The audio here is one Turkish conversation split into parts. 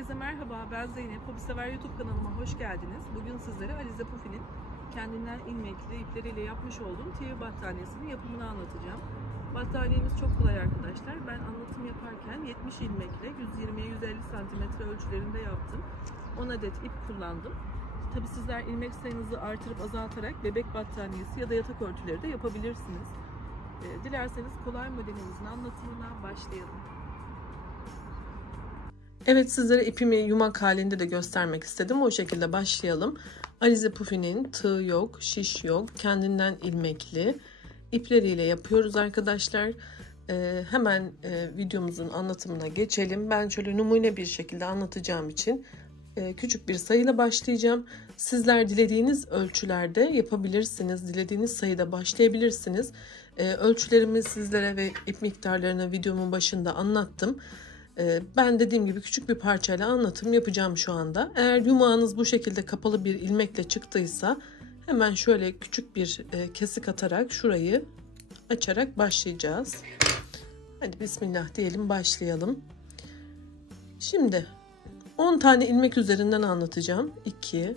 Herkese merhaba, ben Zeynep. Hobisever YouTube kanalıma hoş geldiniz. Bugün sizlere Alize Pufi'nin kendinden ilmekli ipleriyle yapmış olduğum TV battaniyesinin yapımını anlatacağım. Battaniyemiz çok kolay arkadaşlar. Ben anlatım yaparken 70 ilmekle 120'ye 150 cm ölçülerinde yaptım. 10 adet ip kullandım. Tabi sizler ilmek sayınızı artırıp azaltarak bebek battaniyesi ya da yatak örtüleri de yapabilirsiniz. Dilerseniz kolay modelimizin anlatımına başlayalım. Evet, sizlere ipimi yumak halinde de göstermek istedim. O şekilde başlayalım. Alize Pufi'nin tığ yok, şiş yok, kendinden ilmekli ipleriyle yapıyoruz arkadaşlar. Hemen videomuzun anlatımına geçelim. Ben şöyle numune bir şekilde anlatacağım için küçük bir sayıyla başlayacağım. Sizler dilediğiniz ölçülerde yapabilirsiniz. Dilediğiniz sayıda başlayabilirsiniz. Ölçülerimi sizlere ve ip miktarlarını videomun başında anlattım. Ben dediğim gibi küçük bir parçayla anlatım yapacağım şu anda. Eğer yumağınız bu şekilde kapalı bir ilmekle çıktıysa hemen şöyle küçük bir kesik atarak şurayı açarak başlayacağız. Hadi bismillah diyelim, başlayalım. Şimdi 10 tane ilmek üzerinden anlatacağım. 2,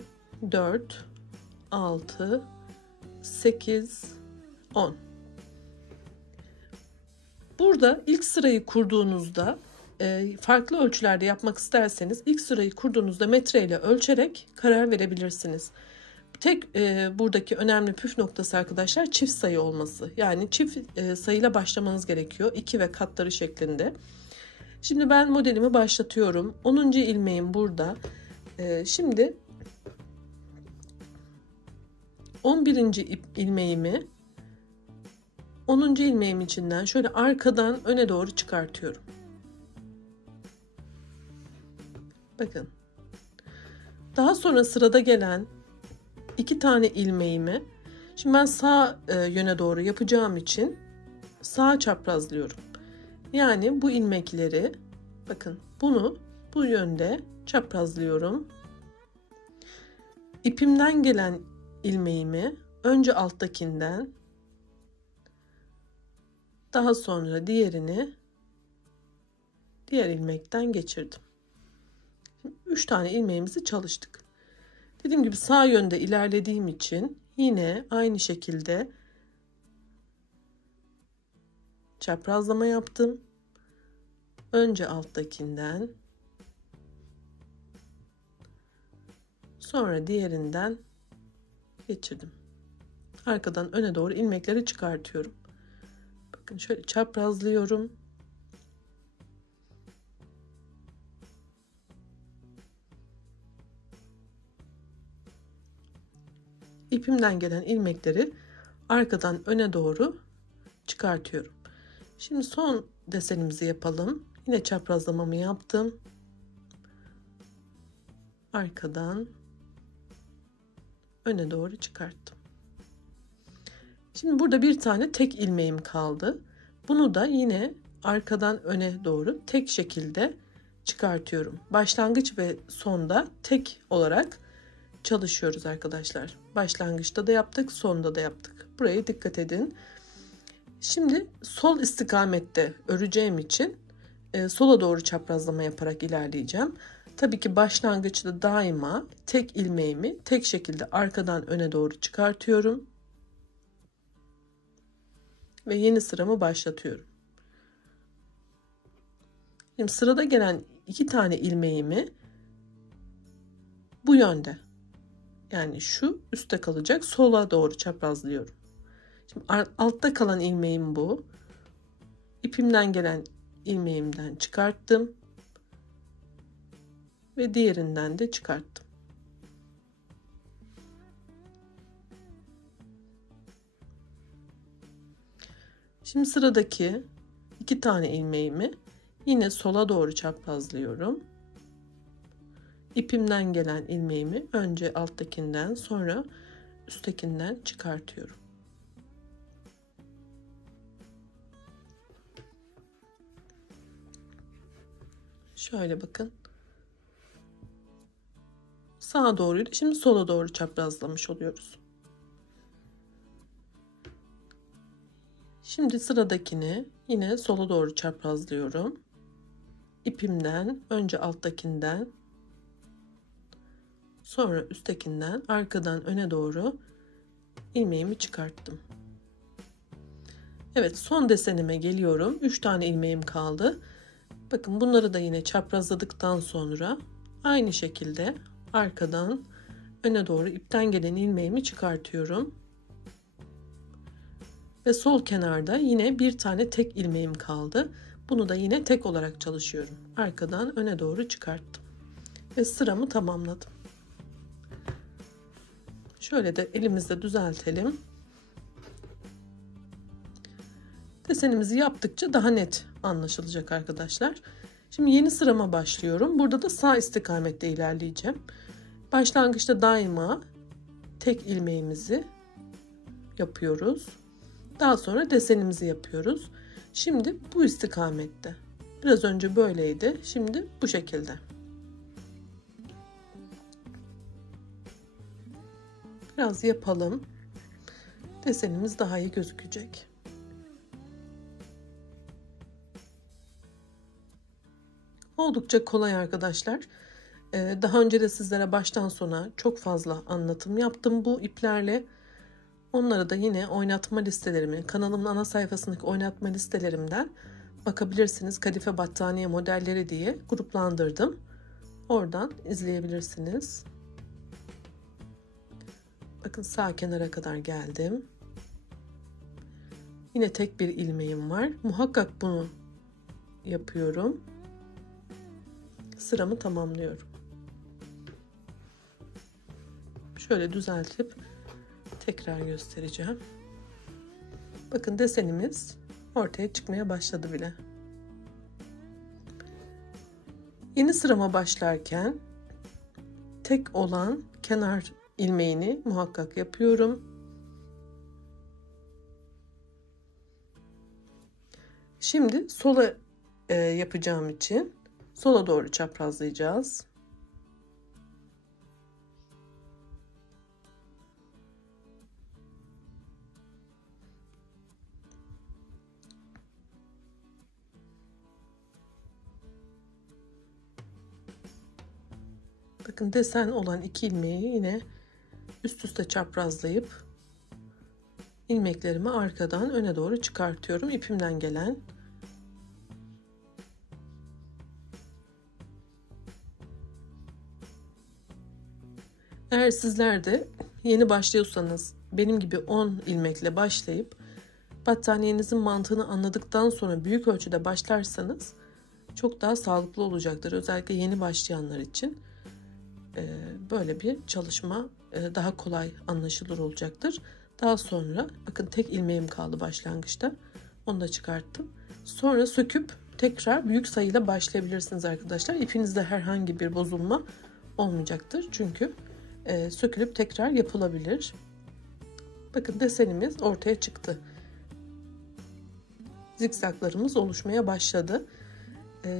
4, 6, 8, 10. Burada ilk sırayı kurduğunuzda farklı ölçülerde yapmak isterseniz ilk sırayı kurduğunuzda metreyle ölçerek karar verebilirsiniz. Tek buradaki önemli püf noktası arkadaşlar çift sayı olması. Yani çift sayıyla başlamanız gerekiyor. 2 ve katları şeklinde. Şimdi ben modelimi başlatıyorum. 10. ilmeğim burada. Şimdi 11. ilmeğimi 10. ilmeğim içinden şöyle arkadan öne doğru çıkartıyorum. Bakın. Daha sonra sırada gelen 2 tane ilmeğimi, şimdi ben sağ yöne doğru yapacağım için sağa çaprazlıyorum. Yani bu ilmekleri, bakın, bunu bu yönde çaprazlıyorum. İpimden gelen ilmeğimi önce alttakinden, daha sonra diğerini diğer ilmekten geçirdim. 3 tane ilmeğimizi çalıştık. Dediğim gibi sağ yönde ilerlediğim için yine aynı şekilde çaprazlama yaptım. Önce alttakinden, sonra diğerinden geçirdim. Arkadan öne doğru ilmekleri çıkartıyorum. Bakın şöyle çaprazlıyorum. İpimden gelen ilmekleri arkadan öne doğru çıkartıyorum. Şimdi son desenimizi yapalım. Yine çaprazlamamı yaptım. Arkadan öne doğru çıkarttım. Şimdi burada bir tane tek ilmeğim kaldı. Bunu da yine arkadan öne doğru tek şekilde çıkartıyorum. Başlangıç ve sonda tek olarak çalışıyoruz arkadaşlar. Başlangıçta da yaptık, sonda da yaptık. Buraya dikkat edin. Şimdi sol istikamette öreceğim için sola doğru çaprazlama yaparak ilerleyeceğim. Tabii ki başlangıçta daima tek ilmeğimi tek şekilde arkadan öne doğru çıkartıyorum. Ve yeni sıramı başlatıyorum. Şimdi sırada gelen 2 tane ilmeğimi bu yönde, yani şu üstte kalacak, sola doğru çaprazlıyorum. Şimdi altta kalan ilmeğim bu. İpimden gelen ilmeğimden çıkarttım. Ve diğerinden de çıkarttım. Şimdi sıradaki 2 tane ilmeğimi yine sola doğru çaprazlıyorum. İpimden gelen ilmeğimi önce alttakinden, sonra üsttekinden çıkartıyorum. Şöyle bakın. Sağa doğruydu. Şimdi sola doğru çaprazlamış oluyoruz. Şimdi sıradakini yine sola doğru çaprazlıyorum. ipimden önce alttakinden, sonra üsttekinden arkadan öne doğru ilmeğimi çıkarttım. Evet, son desenime geliyorum. 3 tane ilmeğim kaldı. Bakın bunları da yine çaprazladıktan sonra aynı şekilde arkadan öne doğru ipten gelen ilmeğimi çıkartıyorum. Ve sol kenarda yine bir tane tek ilmeğim kaldı. Bunu da yine tek olarak çalışıyorum. Arkadan öne doğru çıkarttım. Ve sıramı tamamladım. Şöyle de elimizde düzeltelim. Desenimizi yaptıkça daha net anlaşılacak arkadaşlar. Şimdi yeni sırama başlıyorum. Burada da sağ istikamette ilerleyeceğim. Başlangıçta daima tek ilmeğimizi yapıyoruz. Daha sonra desenimizi yapıyoruz. Şimdi bu istikamette. Biraz önce böyleydi. Şimdi bu şekilde. Biraz yapalım. Desenimiz daha iyi gözükecek. Oldukça kolay arkadaşlar. Daha önce de sizlere baştan sona çok fazla anlatım yaptım bu iplerle. Onları da yine oynatma listelerimi, kanalımın ana sayfasındaki oynatma listelerimden bakabilirsiniz. Kadife battaniye modelleri diye gruplandırdım. Oradan izleyebilirsiniz. Bakın sağ kenara kadar geldim. Yine tek bir ilmeğim var. Muhakkak bunu yapıyorum. Sıramı tamamlıyorum. Şöyle düzeltip tekrar göstereceğim. Bakın desenimiz ortaya çıkmaya başladı bile. Yeni sırama başlarken tek olan kenar ilmeğini muhakkak yapıyorum. Şimdi sola yapacağım için sola doğru çaprazlayacağız. Bakın desen olan iki ilmeği yine üst üste çaprazlayıp ilmeklerimi arkadan öne doğru çıkartıyorum. İpimden gelen. Eğer sizler de yeni başlıyorsanız benim gibi 10 ilmekle başlayıp battaniyenizin mantığını anladıktan sonra büyük ölçüde başlarsanız çok daha sağlıklı olacaktır. Özellikle yeni başlayanlar için böyle bir çalışma daha kolay anlaşılır olacaktır. Daha sonra bakın tek ilmeğim kaldı başlangıçta. Onu da çıkarttım. Sonra söküp tekrar büyük sayıyla başlayabilirsiniz arkadaşlar. İpinizde herhangi bir bozulma olmayacaktır. Çünkü sökülüp tekrar yapılabilir. Bakın desenimiz ortaya çıktı. Zikzaklarımız oluşmaya başladı.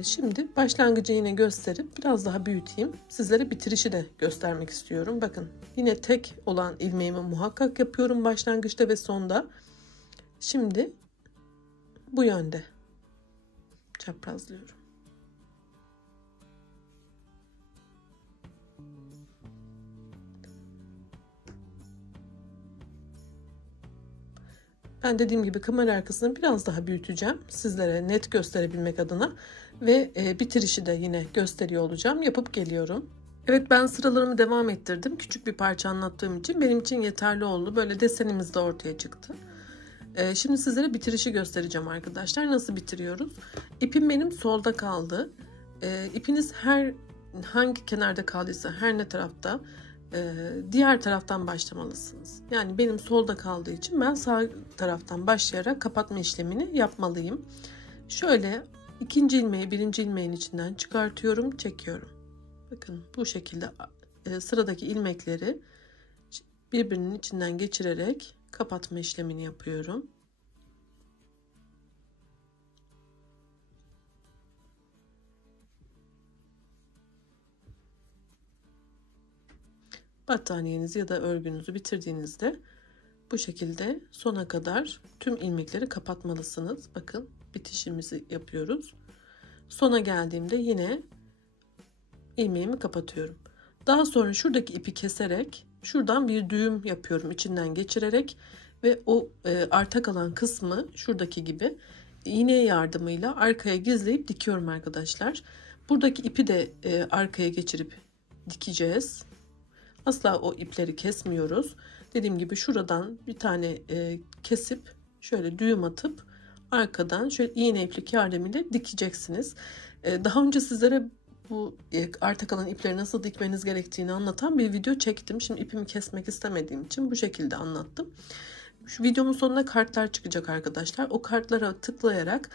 Şimdi başlangıcı yine gösterip biraz daha büyüteyim. Sizlere bitirişi de göstermek istiyorum. Bakın yine tek olan ilmeğimi muhakkak yapıyorum başlangıçta ve sonda. Şimdi bu yönde çaprazlıyorum. Ben dediğim gibi kamera arkasını biraz daha büyüteceğim. Sizlere net gösterebilmek adına. Ve bitirişi de yine gösteriyor olacağım. Yapıp geliyorum. Evet, ben sıralarımı devam ettirdim. Küçük bir parça anlattığım için benim için yeterli oldu. Böyle desenimiz de ortaya çıktı. Şimdi sizlere bitirişi göstereceğim arkadaşlar. Nasıl bitiriyoruz? İpim benim solda kaldı. İpiniz hangi kenarda kaldıysa, her ne tarafta, diğer taraftan başlamalısınız. Yani benim solda kaldığı için ben sağ taraftan başlayarak kapatma işlemini yapmalıyım. Şöyle ikinci ilmeği birinci ilmeğin içinden çıkartıyorum, çekiyorum. Bakın bu şekilde sıradaki ilmekleri birbirinin içinden geçirerek kapatma işlemini yapıyorum. Battaniyenizi ya da örgünüzü bitirdiğinizde bu şekilde sona kadar tüm ilmekleri kapatmalısınız. Bakın bitişimizi yapıyoruz. Sona geldiğimde yine ilmeğimi kapatıyorum. Daha sonra şuradaki ipi keserek şuradan bir düğüm yapıyorum içinden geçirerek ve o arta kalan kısmı şuradaki gibi iğne yardımıyla arkaya gizleyip dikiyorum arkadaşlar. Buradaki ipi de arkaya geçirip dikeceğiz. Asla o ipleri kesmiyoruz. Dediğim gibi şuradan bir tane kesip şöyle düğüm atıp arkadan şöyle iğne iplik yardımıyla dikeceksiniz. Daha önce sizlere bu arta kalan ipleri nasıl dikmeniz gerektiğini anlatan bir video çektim. Şimdi ipimi kesmek istemediğim için bu şekilde anlattım. Şu videomun sonuna kartlar çıkacak arkadaşlar. O kartlara tıklayarak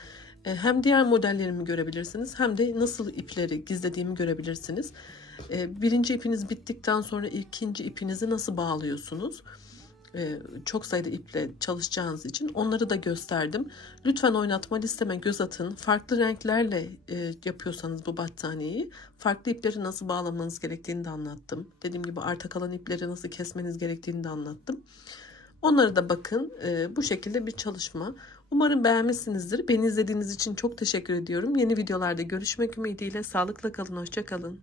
hem diğer modellerimi görebilirsiniz hem de nasıl ipleri gizlediğimi görebilirsiniz. Birinci ipiniz bittikten sonra ikinci ipinizi nasıl bağlıyorsunuz? Çok sayıda iple çalışacağınız için onları da gösterdim. Lütfen oynatma listeme göz atın. Farklı renklerle yapıyorsanız bu battaniyeyi farklı ipleri nasıl bağlamanız gerektiğini de anlattım. Dediğim gibi arta kalan ipleri nasıl kesmeniz gerektiğini de anlattım. Onlara da bakın. Bu şekilde bir çalışma. Umarım beğenmişsinizdir. Beni izlediğiniz için çok teşekkür ediyorum. Yeni videolarda görüşmek ümidiyle. Sağlıkla kalın. Hoşça kalın.